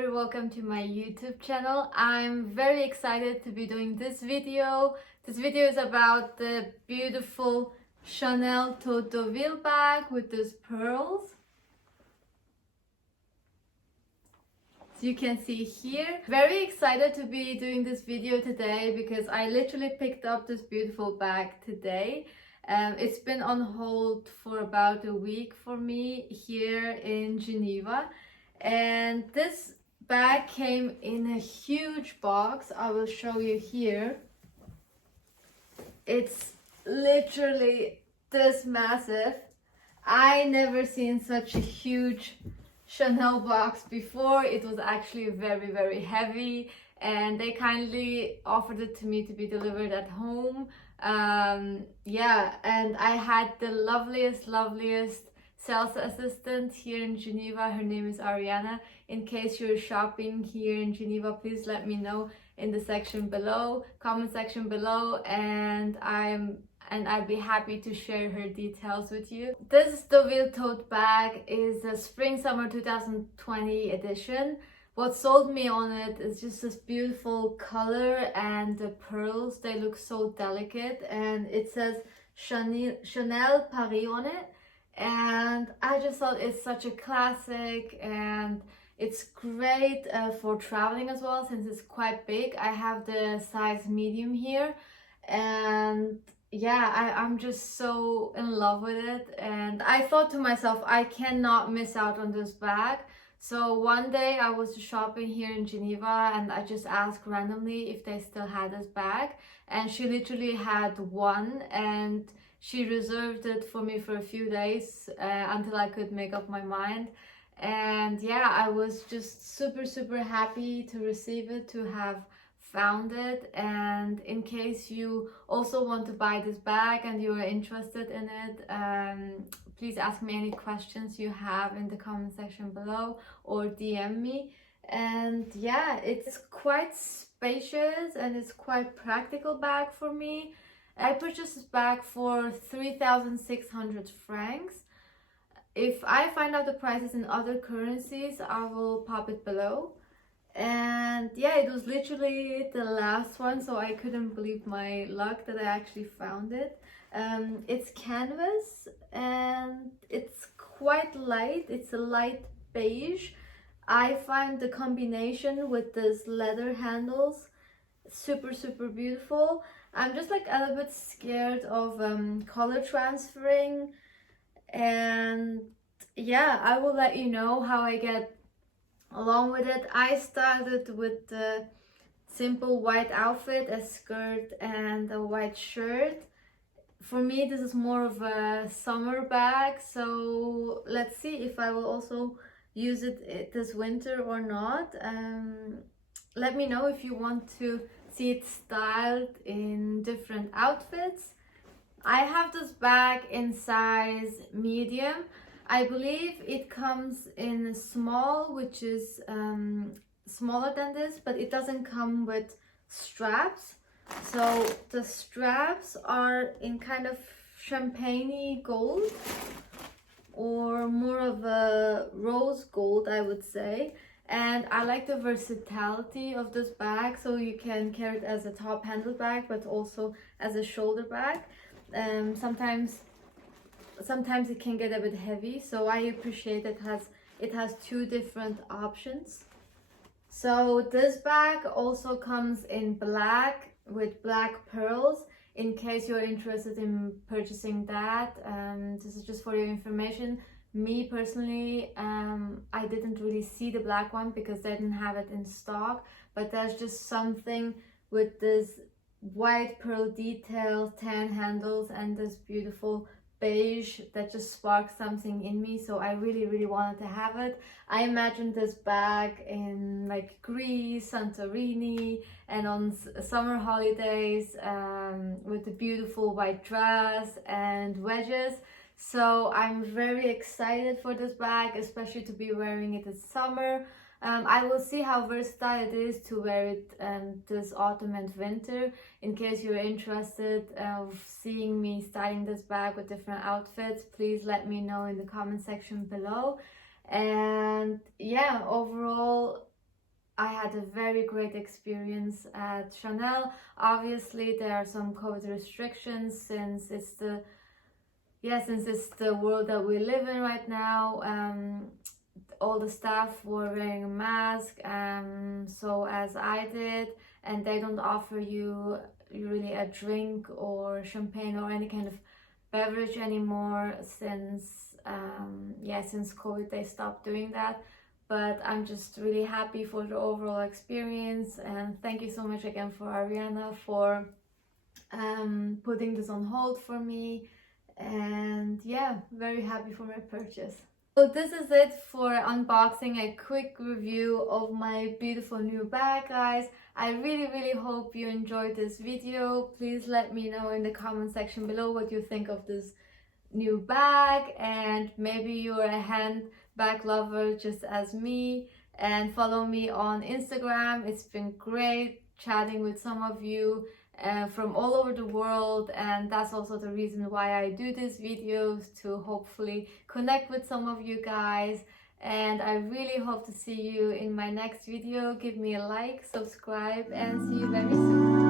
very welcome to my YouTube channel. I'm very excited to be doing this video. This video is about the beautiful CHANEL Deauville bag with these pearls. As you can see here. Very excited to be doing this video today because I literally picked up this beautiful bag today. It's been on hold for about a week for me here in Geneva. And this bag came in a huge box. I will show you here. It's literally this massive. I never seen such a huge CHANEL box before. It was actually very heavy, and they kindly offered it to me to be delivered at home. Yeah, and I had the loveliest sales assistant here in Geneva. Her name is Ariana. In case you're shopping here in Geneva, please let me know in the section below, comment section below, and I'd be happy to share her details with you. This Deauville Tote bag is a Spring Summer 2020 edition. What sold me on it is just this beautiful color and the pearls. They look so delicate, and it says Chanel Paris on it. And I just thought it's such a classic, and it's great for traveling as well since it's quite big. I have the size medium here, and yeah, I'm just so in love with it. And I thought to myself, I cannot miss out on this bag. So one day I was shopping here in Geneva, and I just asked randomly if they still had this bag, and she literally had one, and she reserved it for me for a few days until I could make up my mind. And yeah, I was just super happy to receive it, to have found it. And in case you also want to buy this bag and you are interested in it, please ask me any questions you have in the comment section below or DM me. And yeah, it's quite spacious and it's quite practical bag for me. I purchased this bag for 3,600 francs. If I find out the prices in other currencies, I will pop it below. And yeah, it was literally the last one, so I couldn't believe my luck that I actually found it. It's canvas and it's quite light. It's a light beige. I find the combination with this leather handles super beautiful. I'm just like a little bit scared of color transferring, and yeah, I will let you know how I get along with it. I started with the simple white outfit, a skirt and a white shirt. For me, this is more of a summer bag, so let's see if I will also use it this winter or not. Let me know if you want to see it styled in different outfits. I have this bag in size medium. I believe it comes in small, which is smaller than this, but it doesn't come with straps. So the straps are in kind of champagne gold, or more of a rose gold, I would say. And I like the versatility of this bag, so you can carry it as a top handle bag but also as a shoulder bag. Sometimes it can get a bit heavy, so I appreciate it has two different options. So this bag also comes in black with black pearls, in case you're interested in purchasing that. This is just for your information. Me personally, I didn't really see the black one because they didn't have it in stock, but there's just something with this white pearl details, tan handles, and this beautiful beige that just sparked something in me, so I really wanted to have it. I imagined this bag in like Greece, Santorini, and on summer holidays with the beautiful white dress and wedges. So I'm very excited for this bag, especially to be wearing it this summer. I will see how versatile it is to wear it this autumn and winter. In case you're interested of seeing me styling this bag with different outfits, please let me know in the comment section below. And yeah, overall had a very great experience at Chanel. Obviously there are some COVID restrictions since it's the world that we live in right now. All the staff were wearing a mask, so as I did, and they don't offer you really a drink or champagne or any kind of beverage anymore since since COVID they stopped doing that. But I'm just really happy for the overall experience, and thank you so much again for Ariana for putting this on hold for me. And yeah, very happy for my purchase. So this is it for unboxing, a quick review of my beautiful new bag, guys. I really hope you enjoyed this video. Please let me know in the comment section below what you think of this new bag, and maybe you're a handbag lover just as me, and follow me on Instagram. It's been great chatting with some of you from all over the world, and that's also the reason why I do these videos, to hopefully connect with some of you guys. And I really hope to see you in my next video. Give me a like, subscribe, and see you very soon.